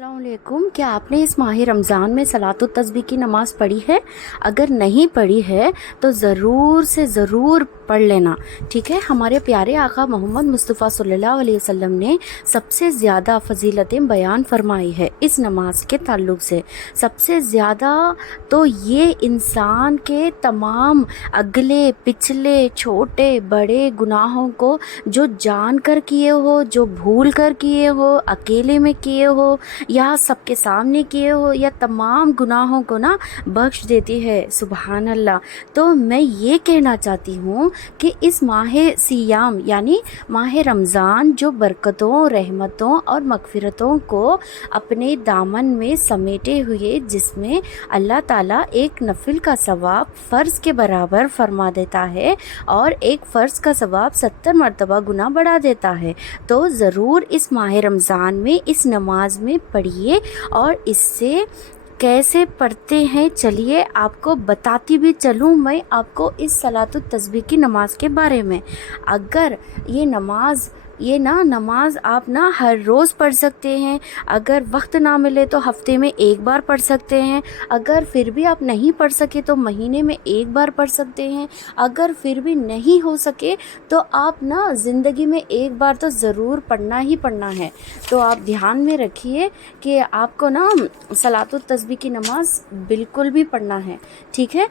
अस्सलाम वालेकुम। क्या आपने इस माह रमज़ान में सलातुत तस्बीह की नमाज़ पढ़ी है? अगर नहीं पढ़ी है तो ज़रूर से ज़रूर पढ़ लेना, ठीक है। हमारे प्यारे आका मोहम्मद मुस्तफ़ा सल्लल्लाहु अलैहि वसल्लम ने सबसे ज़्यादा फ़जीलतें बयान फरमाई है इस नमाज के ताल्लुक़ से। सबसे ज़्यादा तो ये इंसान के तमाम अगले पिछले छोटे बड़े गुनाहों को जो जान कर किए हो, जो भूल कर किए हो, अकेले में किए हो या सबके सामने किए हो, या तमाम गुनाहों को ना बख्श देती है। सुबहान अल्लाह। तो मैं ये कहना चाहती हूँ कि इस माह सियाम यानी माह रमज़ान जो बरकतों, रहमतों और मग़फ़िरतों को अपने दामन में समेटे हुए, जिसमें अल्लाह ताला एक नफिल का सवाब फ़र्ज़ के बराबर फरमा देता है और एक फ़र्ज़ का सवाब 70 मरतबा गुना बढ़ा देता है। तो ज़रूर इस माह रमज़ान में इस नमाज में पढ़िए। और इससे कैसे पढ़ते हैं चलिए आपको बताती भी चलूँ मैं आपको इस सलातुत तस्बीह की नमाज़ के बारे में। अगर ये नमाज आप ना हर रोज़ पढ़ सकते हैं। अगर वक्त ना मिले तो हफ्ते में एक बार पढ़ सकते हैं। अगर फिर भी आप नहीं पढ़ सके तो महीने में एक बार पढ़ सकते हैं। अगर फिर भी नहीं हो सके तो आप ना ज़िंदगी में एक बार तो ज़रूर पढ़ना ही पढ़ना है। तो आप ध्यान में रखिए कि आपको ना सलातुत तस्बीह की नमाज बिल्कुल भी पढ़ना है, ठीक है।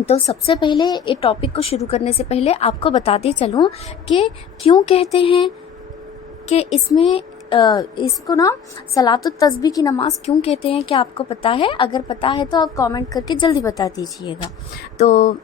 तो सबसे पहले ये टॉपिक को शुरू करने से पहले आपको बताती चलूँ कि क्यों कहते हैं कि इसको ना सलातुत तस्बीह की नमाज़ क्यों कहते हैं। क्या आपको पता है? अगर पता है तो आप कमेंट करके जल्दी बता दीजिएगा। तो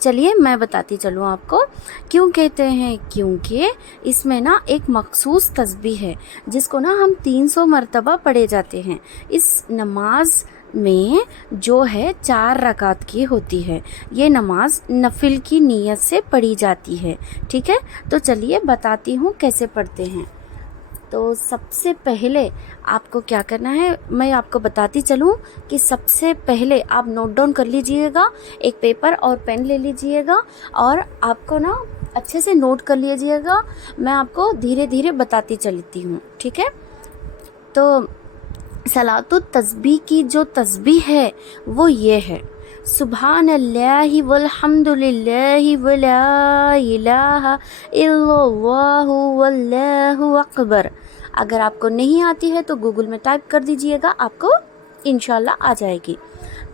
चलिए मैं बताती चलूँ आपको क्यों कहते हैं। क्योंकि इसमें ना एक मखसूस तस्बीह है जिसको ना हम 300 मरतबा पढ़े जाते हैं। इस नमाज में जो है 4 रकात की होती है। ये नमाज नफिल की नीयत से पढ़ी जाती है, ठीक है। तो चलिए बताती हूँ कैसे पढ़ते हैं। तो सबसे पहले आपको क्या करना है मैं आपको बताती चलूँ कि सबसे पहले आप नोट डाउन कर लीजिएगा, एक पेपर और पेन ले लीजिएगा और आपको ना अच्छे से नोट कर लीजिएगा। मैं आपको धीरे धीरे बताती चलती हूँ, ठीक है। तो सलातुत तस्बीह की जो तस्बीह है वो ये है, सुब्हानल्लाहि वल्हम्दुलिल्लाहि वला इलाहा इल्लल्लाहु वल्लाहु अकबर। अगर आपको नहीं आती है तो गूगल में टाइप कर दीजिएगा, आपको इंशाल्लाह आ जाएगी।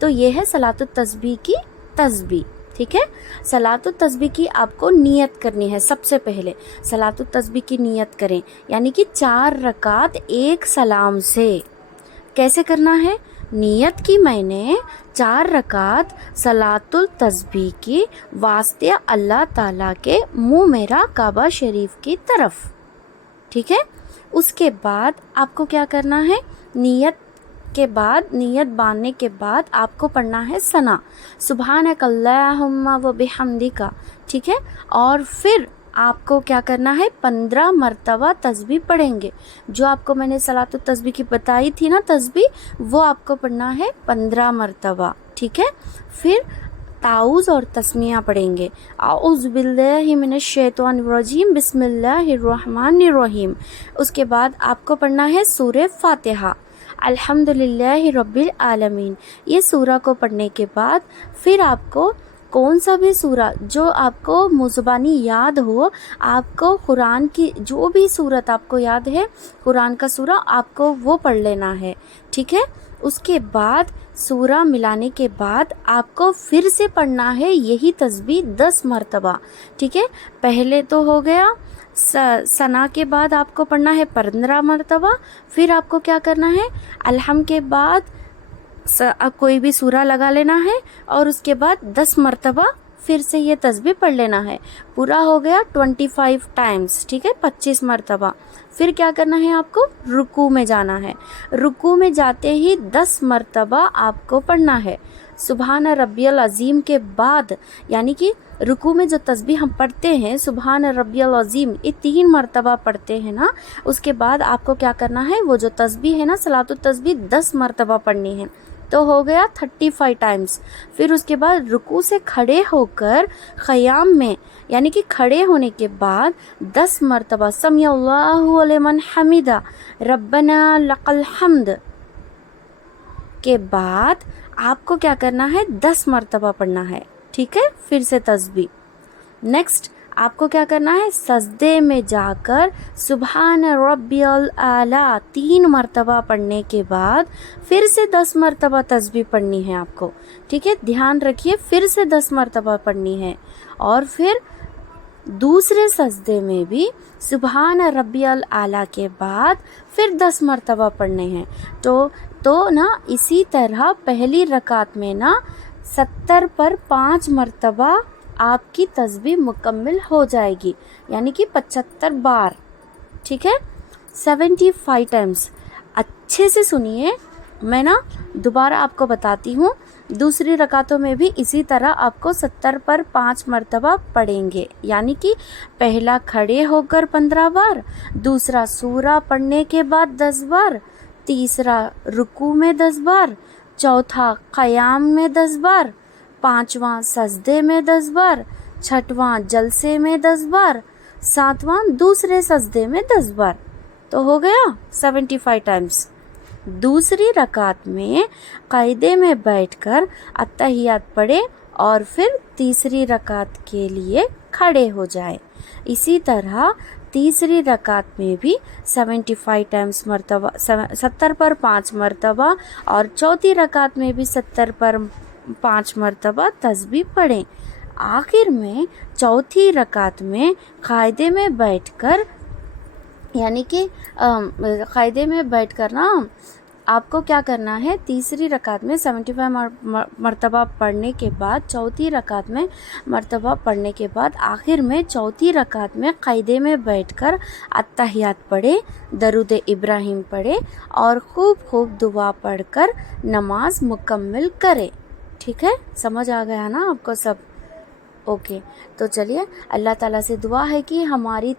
तो ये है सलातुत तस्बीह की तस्बीह, ठीक है। सलातुत तस्बीह की आपको नियत करनी है। सबसे पहले सलातुत तस्बीह की नियत करें, यानी कि 4 रकात एक सलाम से। कैसे करना है? नियत की मैंने 4 रकात सलातुल तस्बीह की वास्ते अल्लाह ताला के मुँह मेरा काबा शरीफ की तरफ, ठीक है। उसके बाद आपको क्या करना है? नियत बांधने के बाद आपको पढ़ना है सना, सुब्हानक अल्लाहुम्मा व बिहम्दिका, ठीक है। और फिर आपको क्या करना है? 15 मरतबा तस्बीह पढ़ेंगे। जो आपको मैंने सलातुत तस्बीह की बताई थी ना तस्बीह, वो आपको पढ़ना है 15 मरतबा, ठीक है। फिर ताऊज़ और तस्मिया पढ़ेंगे, आऊज़ु बिल्लाहि मिनश शैतानिर रजीम बिस्मिल्लाहिर रहमानिर रहीम। उसके बाद आपको पढ़ना है सूरह फातिहा, अल्हम्दुलिल्लाहि रब्बिल आलमीन। ये सूरा को पढ़ने के बाद फिर आपको कौन सा भी सूरा जो आपको मुज़बानी याद हो, आपको कुरान की जो भी सूरत आपको याद है, कुरान का सूरा आपको वो पढ़ लेना है, ठीक है। उसके बाद सूरा मिलाने के बाद आपको फिर से पढ़ना है यही तस्बीह 10 मरतबा, ठीक है। पहले तो हो गया सना के बाद आपको पढ़ना है 15 मरतबा। फिर आपको क्या करना है? अलहम के बाद कोई भी सूरा लगा लेना है और उसके बाद 10 मरतबा फिर से ये तस्बीह पढ़ लेना है। पूरा हो गया 25 टाइम्स, ठीक है, 25 मरतबा। फिर क्या करना है? आपको रुकू में जाना है। रुकू में जाते ही 10 मरतबा आपको पढ़ना है सुबहान रब्बियल अज़ीम के बाद, यानी कि रुकू में जो तस्बीह हम पढ़ते हैं सुबहान रब्बियल अज़ीम, ये 3 मरतबा पढ़ते हैं ना। उसके बाद आपको क्या करना है? वो जो तस्बीह है ना सलातुत तस्बीह 10 मरतबा पढ़नी है। تو ہو گیا 35 ٹائمز. پھر اس کے بعد رکوع سے کھڑے ہو کر قیام میں یعنی کہ کھڑے ہونے کے بعد 10 مرتبہ سمیع اللہ لمن حمدہ ربنا لک الحمد کے بعد آپ کو کیا کرنا ہے 10 مرتبہ پڑھنا ہے. ٹھیک ہے. پھر سے تسبیح. نیکسٹ آپ کو کیا کرنا ہے سجدے میں جا کر سبحان ربی الاعلیٰ 3 مرتبہ پڑھنے کے بعد پھر سے 10 مرتبہ تسبیح پڑھنی ہے آپ کو. ٹھیک ہے. دھیان رکھیے پھر سے 10 مرتبہ پڑھنی ہے. اور پھر دوسرے سجدے میں بھی سبحان ربی الاعلیٰ کے بعد پھر 10 مرتبہ پڑھنے ہیں. تو نا اسی طرح پہلی رکعت میں نا 70 پر 5 مرتبہ آپ کی تسبیح مکمل ہو جائے گی یعنی کہ 75 بار. ٹھیک ہے. 75 ٹائمز. اچھے سے سنیے میں نا دوبارہ آپ کو بتاتی ہوں. دوسری رکعتوں میں بھی اسی طرح آپ کو 70 پر 5 مرتبہ پڑھیں گے یعنی کہ پہلا کھڑے ہو کر 15 بار, دوسرا سورہ پڑھنے کے بعد 10 بار, تیسرا رکوع میں 10 بار, چوتھا قیام میں 10 بار, پانچواں سجدے میں 10 بار, چھٹواں جلسے میں 10 بار, ساتواں دوسرے سجدے میں 10 بار. تو ہو گیا 75 ٹائمز. دوسری رکعت میں قاعدے میں بیٹھ کر اتحیات پڑھے اور پھر تیسری رکعت کے لیے کھڑے ہو جائے. اسی طرح تیسری رکعت میں بھی 75 ٹائمز مرتبہ 70 پر 5 مرتبہ اور چوتھی رکعت میں بھی 70 پر 5 مرتبہ تسبیح پڑھیں. آخر میں چوتھی رکعت میں قاعدے میں بیٹھ کر یعنی کہ قاعدے میں بیٹھ کر نا آپ کو کیا کرنا ہے تیسری رکعت میں 75 مرتبہ پڑھنے کے بعد چوتھی رکعت میں مرتبہ پڑھنے کے بعد آخر میں چوتھی رکعت میں قاعدے میں بیٹھ کر اتحیات پڑھے, درود ابراہیم پڑھے اور خوب دعا پڑھ کر نماز مکمل کرے. ٹھیک ہے. سمجھ آ گیا نا آپ کو سب؟ اوکے. تو چلیے اللہ تعالیٰ سے دعا ہے کہ ہماری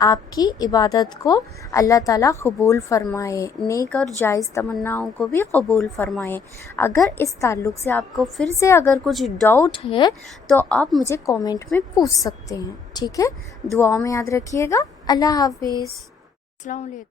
آپ کی عبادت کو اللہ تعالیٰ قبول فرمائے, نیک اور جائز تمناؤں کو بھی قبول فرمائے. اگر اس تعلق سے آپ کو پھر سے اگر کچھ ڈاؤٹ ہے تو آپ مجھے کومنٹ میں پوچھ سکتے ہیں. ٹھیک ہے. دعاؤں میں یاد رکھیے گا. اللہ حافظ. السلام علیکم.